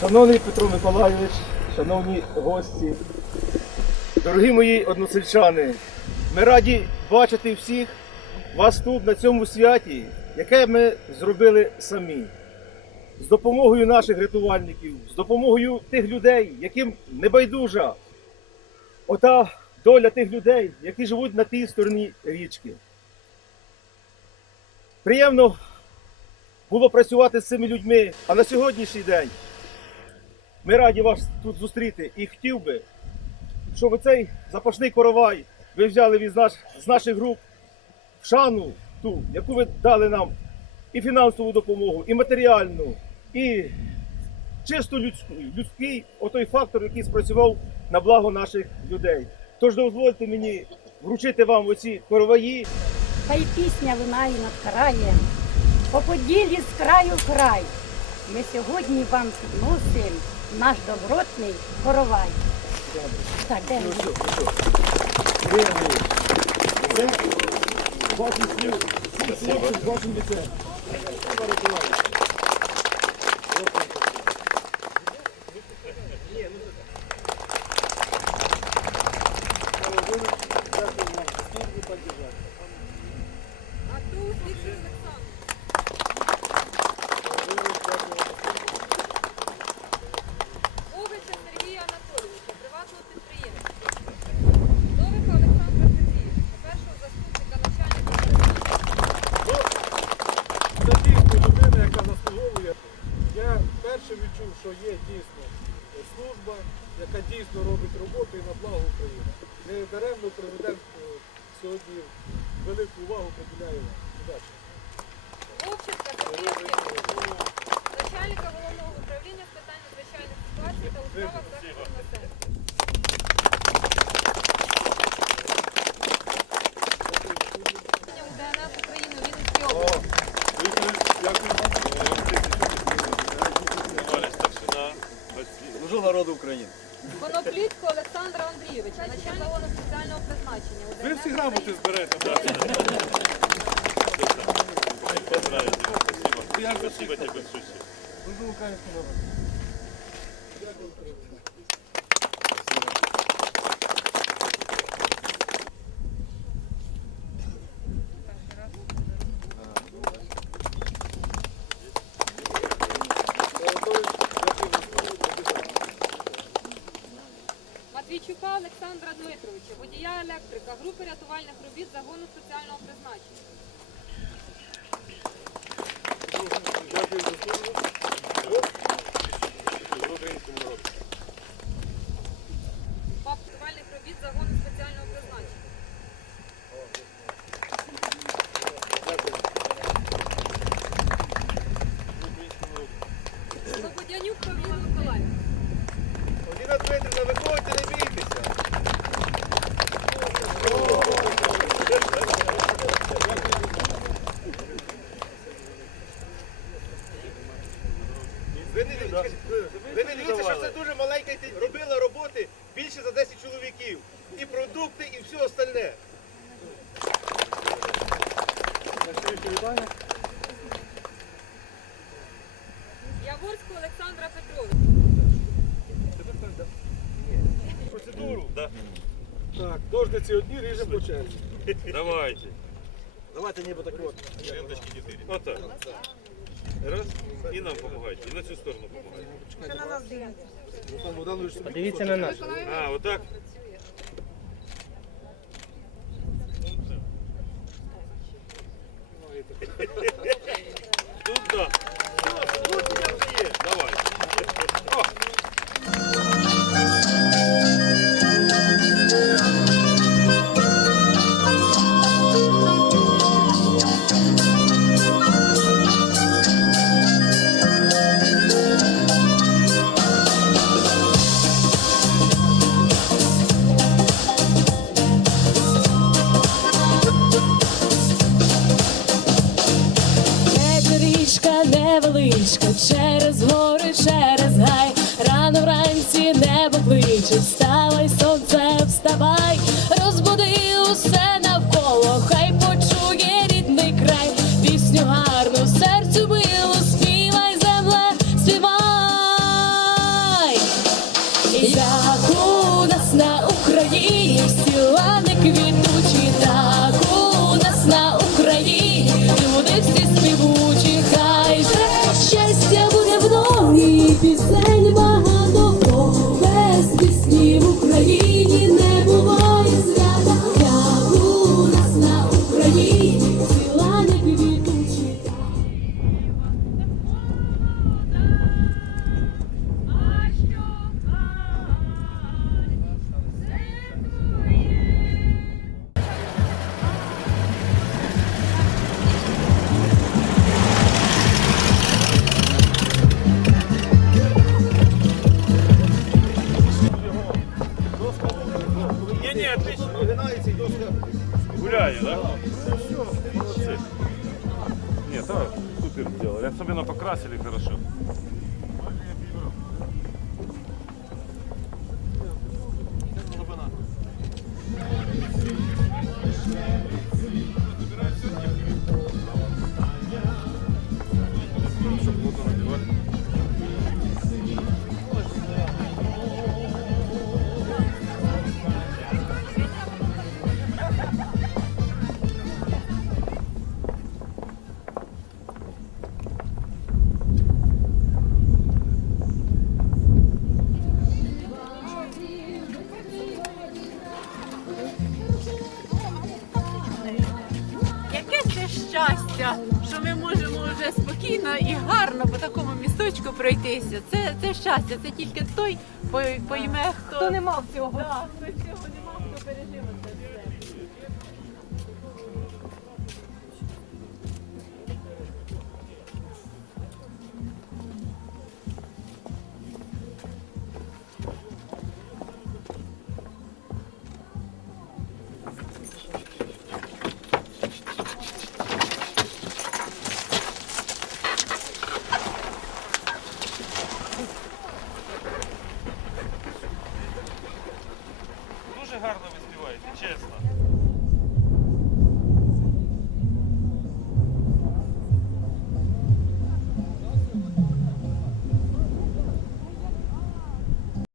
Шановний Петро Миколайович, шановні гості, дорогі мої односельчани, ми раді бачити всіх вас тут, на цьому святі, яке ми зробили самі. З допомогою наших рятувальників, з допомогою тих людей, яким не байдужа ота доля тих людей, які живуть на тій стороні річки. Приємно було працювати з цими людьми, а на сьогоднішній день ми раді вас тут зустріти і хотів би, щоб цей запашний коровай ви взяли від наш, з наших рук в шану ту, яку ви дали нам і фінансову допомогу, і матеріальну, і чисто людську, людський отой фактор, який спрацював на благо наших людей. Тож дозвольте мені вручити вам оці короваї. Хай пісня лунає над краєм, по поділі з краю в край. Ми сьогодні вам підносимо наш добротний коровай. Так, де. Це ваші слів, всі хлопці заслуговує. Я перше відчув, що є дійсно служба, яка дійсно робить роботу і на благо України. Не даремно президент е, сьогодні велику увагу приділяє вам. Удачі. Вовченка Сергія начальника головного управління з питань надзвичайних ситуацій та у справах захисту населення. ДНС України Вінницькій області. Конопліцького Олександра Андрійовича, начальник загону спеціального призначення. у Ви всі грамоти зберете. Спасибо тебе Сусі. Служу Олександра Дмитровича, водія електрика, групи рятувальних робіт загону спеціального призначення. Дякую за службу. ПАП рятувальних робіт загону спеціального призначення. Слободянюк Павло Миколаївич. Оліна Дмитрівна, виходьте, не бійтеся. Ви не, дивіться, що це дуже маленька робила роботи більше за 10 чоловіків. І продукти, і все остальне. Яворського Олександра Петровича. Процедуру. Так, ножниці одні ріжемо по черзі. Давайте. Давайте ніби так от. Вот так. Раз. І нам допомагають, І на цю сторону помагайте. Подивіться на нас. А, отак. Тут невеличка, через гори, через гай. Рано вранці небо кличе, вставай, сонце, вставай, розбуди усе Ні, отлично. Вигинається і доска. Гуляє, да? Молодцы. Нет, а? супер сделали. Особенно покрасили хорошо. Спокійно і гарно по такому місточку пройтися. Це, це щастя, це тільки той пойме, хто, Хто не мав цього? Да, хто цього не мав, хто пережив це гарно ви співаєте, чесно.